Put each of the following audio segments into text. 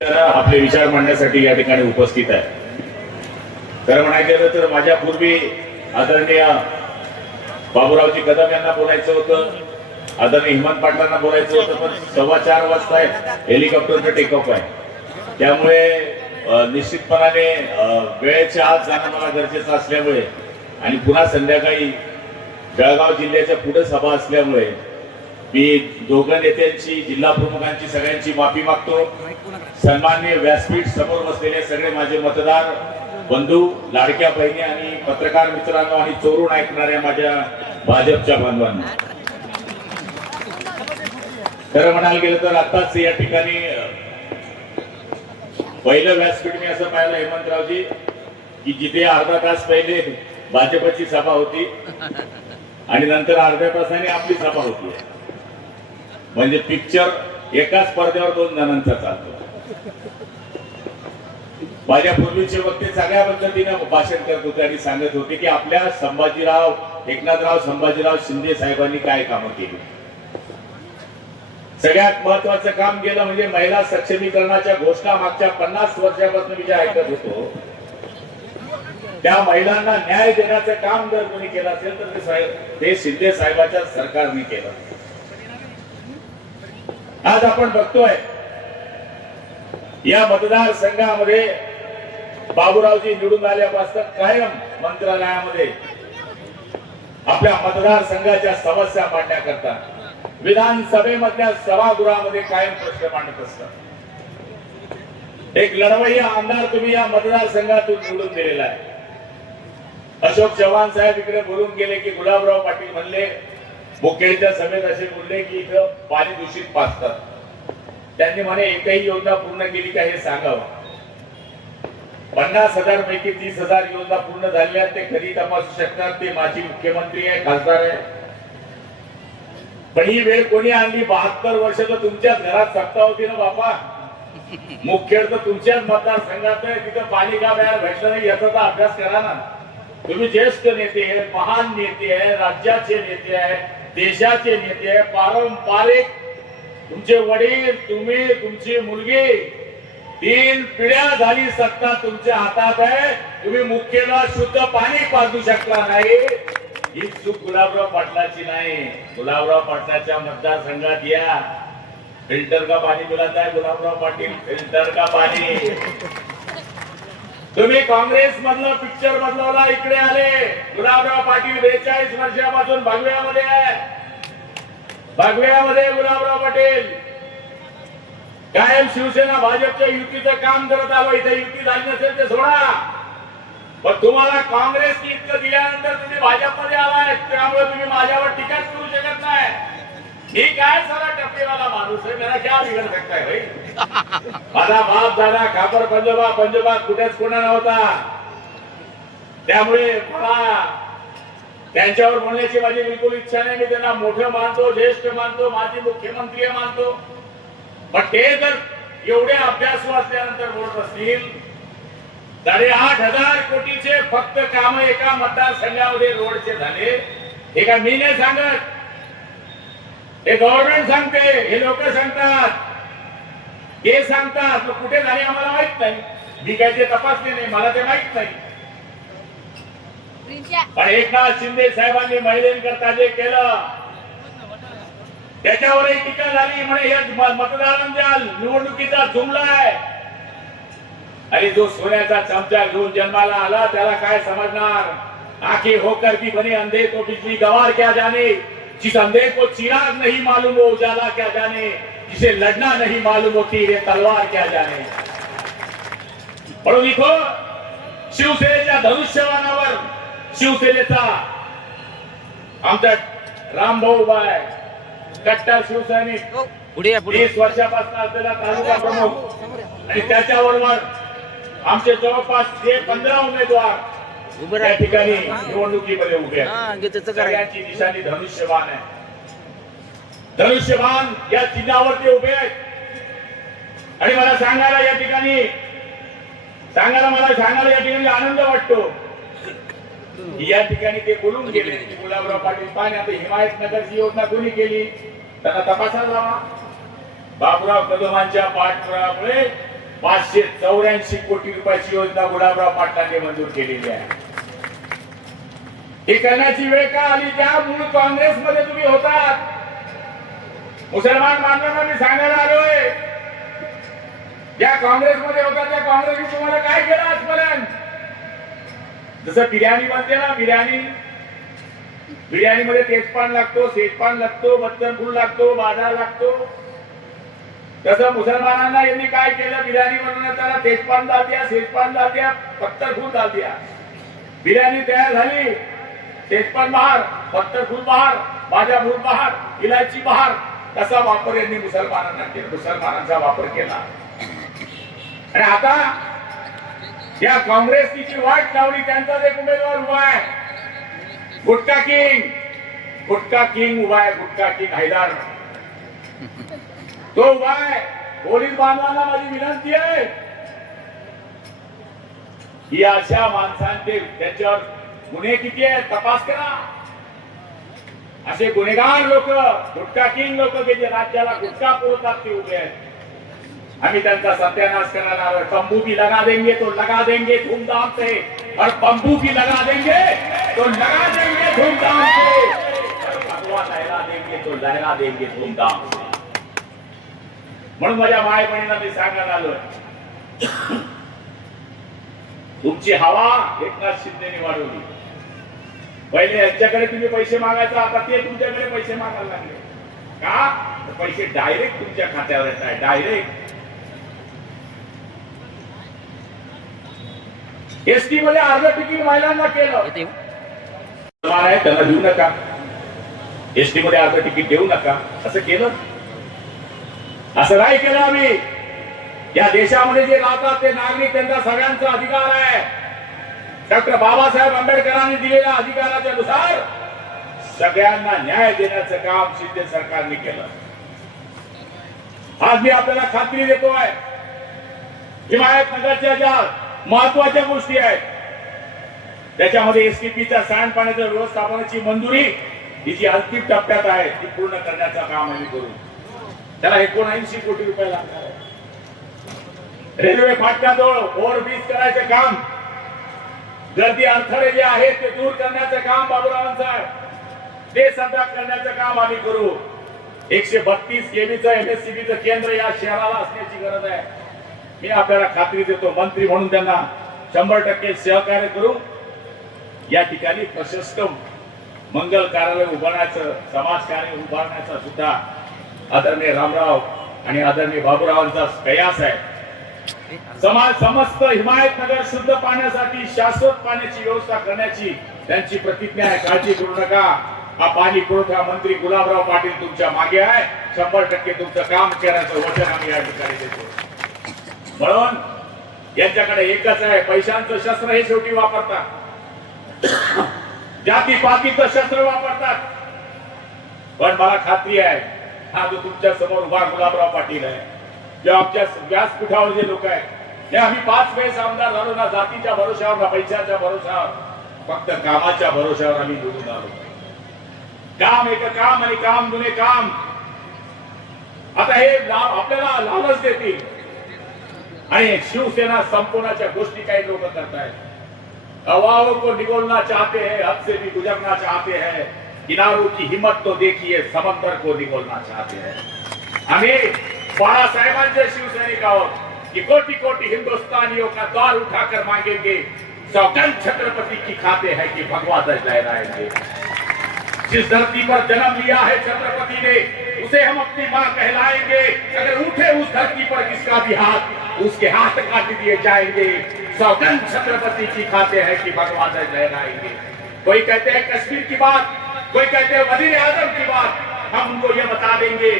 आपले विचार मांडण्यासाठी या ठिकाणी उपस्थित आहे. खरं म्हणायचं गेलं तर माझ्या पूर्वी आदरणीय बाबूरावजी कदम यांना बोलायचं होतं आदरणीय हेमंत पाटलांना बोलायचं होतं पण सव्वा चार वाजता आहे हेलिकॉप्टरचं टेकअप आहे. त्यामुळे निश्चितपणाने वेळेच्या आत जाणं मला गरजेचं असल्यामुळे आणि पुन्हा संध्याकाळी जळगाव जिल्ह्याच्या पुढे सभा असल्यामुळे मी दोघं नेत्यांची जिल्हा प्रमुखांची सगळ्यांची माफी मागतो. सन्मान्य व्यासपीठ समोर बसलेले सगळे माझे मतदार बंधू लाडक्या बहिणी आणि पत्रकार मित्रांनो आणि चोरून ऐकणाऱ्या माझ्या भाजपच्या बांधवांना. खरं म्हणायला गेलं तर आताच या ठिकाणी पहिलं व्यासपीठ मी असं पाहिलं हेमंतरावजी की जिथे अर्धा तास पहिले भाजपची सभा होती आणि नंतर अर्ध्या तासाने आपली सभा होती. म्हणजे पिक्चर एकाच पडद्यावर दोन जणांचा चालतो. माझ्या पूर्वीचे वक्ते सगळ्या पद्धतीने भाषण करत होते आणि सांगत होते की आपल्या संभाजीराव एकनाथराव संभाजीराव शिंदे साहेबांनी काय कामं केली. सगळ्यात महत्वाचं काम केलं म्हणजे महिला सक्षमीकरणाच्या घोषणा मागच्या पन्नास वर्षापासून मी जे ऐकत होतो त्या महिलांना न्याय देण्याचं काम जर कोणी केलं असेल तर ते साहेब ते शिंदे साहेबाच्या सरकारने केलं. आज आपण बघतोय या मतदारसंघामध्ये बाबूरावजी निवडून आल्यापासून कायम मंत्रालयामध्ये आपल्या मतदारसंघाच्या समस्या मांडण्याकरता विधानसभेमधल्या सभागृहामध्ये कायम प्रश्न मांडत असतात. एक लढवय्या आमदार तुम्ही या मतदारसंघातून निवडून दिलेला आहे. अशोक चव्हाण साहेब इकडे बोलून गेले की गुलाबराव पाटील म्हणले मुखेडच्या सभेत असे बोलले की इथं पाणी दूषित पाचतात त्यांनी म्हणे एकही योजना पूर्ण केली का हे सांगावं. पन्नास हजार पैकी तीस हजार योजना पूर्ण झालेल्या ते कधी तपासू शकतात ते माजी मुख्यमंत्री आहे खासदार आहे. पण ही वेळ कोणी आणली? बहात्तर वर्ष तर तुमच्या घरात सत्ता होती ना बापा. मुखेड तर तुमच्याच मतदारसंघात आहे तिथं पाणी का बाहेर भेटलं नाही याचा तर अभ्यास करा ना. तुम्ही ज्येष्ठ नेते आहे महान नेते आहे राज्याचे नेते आहे देशाचे नेते पारंपरिक तुमचे वडील तुम्ही तुमची मुलगी तीन पिढ्या झाली सत्ता तुमच्या हातात आहे. तुम्ही मुख्यला शुद्ध पाणी पाजू शकला नाही. ही चूक गुलाबराव पाटलाची नाही. गुलाबराव पाटलाच्या मतदारसंघात या. फिल्टर का पाणी मिळत आहे गुलाबराव पाटील? फिल्टर का पाणी? तुम्ही काँग्रेस मधलं पिक्चर बदलवला इकडे आले. गुलाबराव पाटील बेचाळीस वर्षापासून भगव्यामध्ये आहे. भगव्यामध्ये गुलाबराव पटेल. कायम शिवसेना भाजपच्या युतीचं काम करत आलो इथे युती झाली नसेल ते सोडा. पण तुम्हाला काँग्रेस इतकं दिल्यानंतर तुम्ही भाजपमध्ये आलाय त्यामुळे तुम्ही माझ्यावर टीकाच करू शकत नाही. ठीक काय सारा वाला माणूस आहे. मेरा क्या बिघड सकता है भाई? माझा बाप झाला खापर पंजोबा पंजोबा कुठेच कोणा नव्हता. त्यामुळे मला त्यांच्यावर बोलण्याची माझी बिलकुल इच्छा नाही. मी त्यांना मोठं मानतो ज्येष्ठ मानतो माजी मुख्यमंत्री मानतो. पण ते जर एवढे अभ्यासू असल्यानंतर बोलत असतील साडे आठ हजार कोटीचे फक्त काम एका मतदारसंघामध्ये रोडचे झाले. हे काय मी नाही सांगत. हे गव्हर्नमेंट सांगते हे लोक सांगतात. हे सांगतात मग कुठे झाले आम्हाला माहीत नाही. मी काय ते तपासले नाही मला ते माहीत नाही. पण एकनाथ शिंदे साहेबांनी महिलांकरता जे केलं त्याच्यावरही टीका झाली म्हणे या मतदारांच्या निवडणुकीचा जुमलाय आणि जो सोन्याचा चमचा घेऊन जन्माला आला त्याला काय समजणार? आखे होकर भी बने अंधे को बिजली गवार क्या जाने? जिस अंधे को चिराग नहीं मालूम वो उजाला क्या जाने? जिसे लड़ना नहीं मालूम वो तीर तलवार क्या जाने? म्हणून इथं शिवसेनेच्या धनुष्यबाणावर शिवसेनेचा आमचा रामभाऊ आहे कट्टर शिवसैनिक। पुढे पुढे वीस वर्षापासून असलेला तालुका प्रमुख। आणि त्याच्याबरोबर आमचे जवळपास जे पंधरा उमेदवार त्या ठिकाणी निवडणुकीमध्ये उभे हा सगळ्यांची निशाणी धनुष्यबाण आहे. धनुष्यबाण या चिन्हावरती उभे आहेत. आणि मला सांगायला या ठिकाणी सांगायला मला सांगायला या ठिकाणी आनंद वाटतो. या ठिकाणी ते बोलून गेले गुलाबराव पाटील पाणी आता हिमायतनगरची योजना कोणी केली? त्यांना तपासायला लावा. बाबुराव कदमांच्या पाठपुरामुळे पाचशे चौऱ्याऐंशी कोटी रुपयाची योजना गुलाबराव पाटलांनी मंजूर केलेली आहे. ही करण्याची वेळ का आली? त्या मूळ काँग्रेसमध्ये तुम्ही होतात. मुसलमान बांधवांना मी सांगायला आलोय. ज्या काँग्रेसमध्ये होता त्या काँग्रेसने तुम्हाला काय केलं आजपर्यंत? जसं बिर्याणी बनते ना बिर्याणी. बिर्याणीमध्ये तेजपान लागतो सेजपान लागतो बच्चन फूल लागतो बाजार लागतो. तसं मुसलमानांना यांनी काय केलं? बिर्याणी बनवण्यात तेजपान दाल द्या सेजपान दाल द्या पत्तर फूल दाल द्या. बिर्याणी तयार झाली. तेजपान बहार पत्तर फूल बहार भाज्या फूल बहार इलायची बहार तसा वापर यांनी मुसलमानांना केला मुसलमानांचा वापर केला. आणि आता या काँग्रेसची वाट लावली त्यांचाच एक उमेदवार उभा आहे. गुटका किंग. गुटका किंग उभा आहे गुटका किंग हैदार. तो उभा आहे. पोलीस बांधवांना माझी विनंती आहे. की अशा माणसांचे त्याच्यावर गुन्हे किती आहेत तपास करा. असे गुन्हेगार लोक गुटखा किंग लोक जे जे राज्याला गुटखा पोहोचतात ते उभे आहेत. आम्ही त्यांचा सत्यानाश करायला आलोय तंबू की लगा देंगे तो लगा देंगे धूमधाम से. और बंबू की लगा देंगे तो लगा देंगे धूमधाम से. भगवा लहरा देंगे तो लहरा देंगे धूमधाम से. म्हणून माझ्या माय बहिणीला मी सांगायला आलोय. तुमची हवा एकनाथ शिंदेने वाढवली. पहिले यांच्याकडे तुम्ही पैसे मागायचा आता ते तुमच्याकडे पैसे मागायला लागले. का? पैसे डायरेक्ट तुमच्या खात्यावर येत आहे डायरेक्ट एसटी मध्ये अर्ध तिकीट महिलांना केलं. आहे त्यांना देऊ नका. एसटी मध्ये अर्ध तिकीट देऊ नका. असं केलं. असं नाही केलं आम्ही. या देशामध्ये जे राहतात ते नागरिक त्यांचा सगळ्यांचा अधिकार आहे. डॉक्टर बाबासाहेब आंबेडकरांनी दिलेल्या अधिकाराच्या नुसार सगळ्यांना न्याय देण्याचं काम शिंदे सरकारने केलं. आज मी आपल्याला खात्री देतोय हिमायतनगरच्या ज्या महत्त्वाच्या गोष्टी आहेत त्याच्यामध्ये एसटीपीच्या सांडपाण्याच्या व्यवस्थापनाची मंजुरी ही जी अंतिम टप्प्यात आहे ती पूर्ण करण्याचं काम आम्ही करू. त्याला एकोणऐंशी कोटी रुपये लागणार आहे. रेल्वे फाटकाजवळ ओव्हरब्रिज करायचं काम गर्दी अडथळे जे आहेत ते दूर करण्याचं काम बाबूरावांचं आहे. ते सध्या करण्याचं काम आम्ही करू. एकशे बत्तीस केवीचं एमएससीबीचं केंद्र या शहराला असण्याची गरज आहे. मी आपल्याला खात्री देतो मंत्री म्हणून त्यांना शंभर टक्के सहकार्य करू. या ठिकाणी प्रशस्त मंगल कार्यालय उभारण्याचं समाज कार्य उभारण्याचा सुद्धा आदरणीय रामराव आणि आदरणीय बाबूरावांचा कयास आहे. समाज समस्त हिमायतनगर शुद्ध पाण्यासाठी शाश्वत पाण्याची व्यवस्था करण्याची त्यांची प्रतिज्ञा आहे. काळजी करू नका. हा पाणी पुरवठा मंत्री गुलाबराव पाटील तुमच्या मागे आहे. शंभर टक्के तुमचं काम करण्याचं वचन आम्ही या ठिकाणी देतो. म्हणून यांच्याकडे एकच आहे पैशांचं शस्त्र हे शेवटी वापरतात. जाती पातीचं शस्त्र वापरतात. पण मला खात्री आहे हा जो तुमच्यासमोर उभा गुलाबराव पाटील आहे जे आमच्या व्यासपीठावर जे लोक आहेत ते आम्ही पाच वेळेस आमदार झालो ना जातीच्या भरोशावर ना पैशाच्या भरोशावर फक्त कामाच्या भरोशावर आम्ही निवडून आलो. काम एक काम आणि काम दुने काम. आता हे आपल्याला लालच देतील. आणि शिवसेना संपवण्याच्या गोष्टी काही लोक करतायत हवाओं को निगोलना चाहते हैं हद से भी गुजरना चाहते हैं. किनारों की हिम्मत तो देखिए समंदर को निगोलना चाहते हैं. हमें बाळासाहेबांचे शिवसैनिक आहोत कि कोटि कोटि हिंदुस्तानियों का द्वार उठाकर मांगेंगे सौगंध छत्रपति की खाते हैं कि भगवा ध्वज लहराएँगे जिस धरती पर जन्म लिया है छत्रपति ने, उसे हम अपनी माँ कहलाएँगे। अगर उठे उस धरती पर किसका भी हाथ, उसके हाथ काट दिए जाएँगे। सौगंध छत्रपति की खाते हैं कि भगवान लहराएँगे कोई कहते हैं कश्मीर की बात, कोई कहते हैं वज़ीर आज़म की बात हम उनको ये बता देंगे,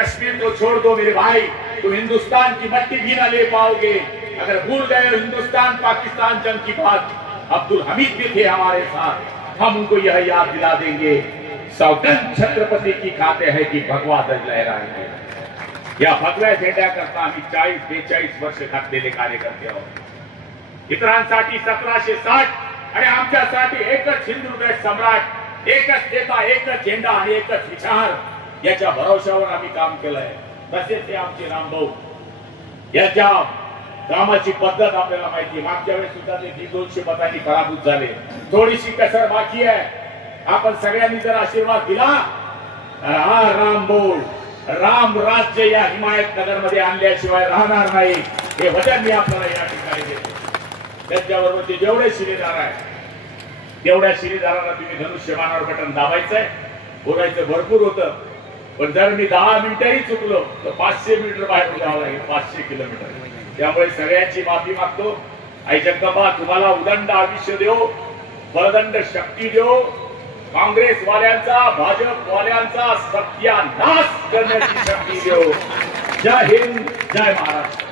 कश्मीर को छोड़ दो मेरे भाई, तुम हिंदुस्तान की मट्टी भी ना ले पाओगे। अगर भूल गए हिंदुस्तान, पाकिस्तान जंग की बात, अब्दुल हमीद भी थे हमारे साथ। हम उनको यह याद दिला देंगे। सौगंध छत्रपति की खाते हैं कि भगवा ध्वज लहराएँगे। या भगव्या झेंड्या करता आम्ही चाळीस बेचाळीस वर्ष घातलेले कार्यकर्ते आहोत इतरांसाठी सतराशे साठ आणि आमच्यासाठी एकच हिंदू सम्राट एकच नेता एकच झेंडा आणि एकच विचार. याच्या भरोशावर आम्ही काम केलंय. तसेच हे आमचे रामभाऊ. याच्या कामाची पद्धत आपल्याला माहिती. मागच्या वेळेस सुद्धा ते दीड दोनशे मतांनी पराभूत झाले. थोडीशी कसर बाकी आहे. आपण सगळ्यांनी जर आशीर्वाद दिला हा राम बोल राम राज्य या हिमायत नगरमध्ये आणल्याशिवाय राहणार नाही. हे वचन मी आपल्याला या ठिकाणी देतो. त्यांच्याबरोबर ते जेवढे शिलेदार आहेत तेवढ्या शिलेदारांना तुम्ही धनुष्यमानावर बटन दाबायचंय. बोलायचं भरपूर होतं. पण जर मी दहा मिनिटंही चुकलो तर पाचशे मीटर बाहेर जावं लागेल पाचशे किलोमीटर. त्यामुळे सगळ्यांची माफी मागतो. आई जगदंबा तुम्हाला उदंड आयुष्य देव बलदंड शक्ती देव काँग्रेस वाल्यांचा भाजप वाल्यांचा सत्यानाश करण्याची शक्ती देव जय हिंद जय महाराष्ट्र.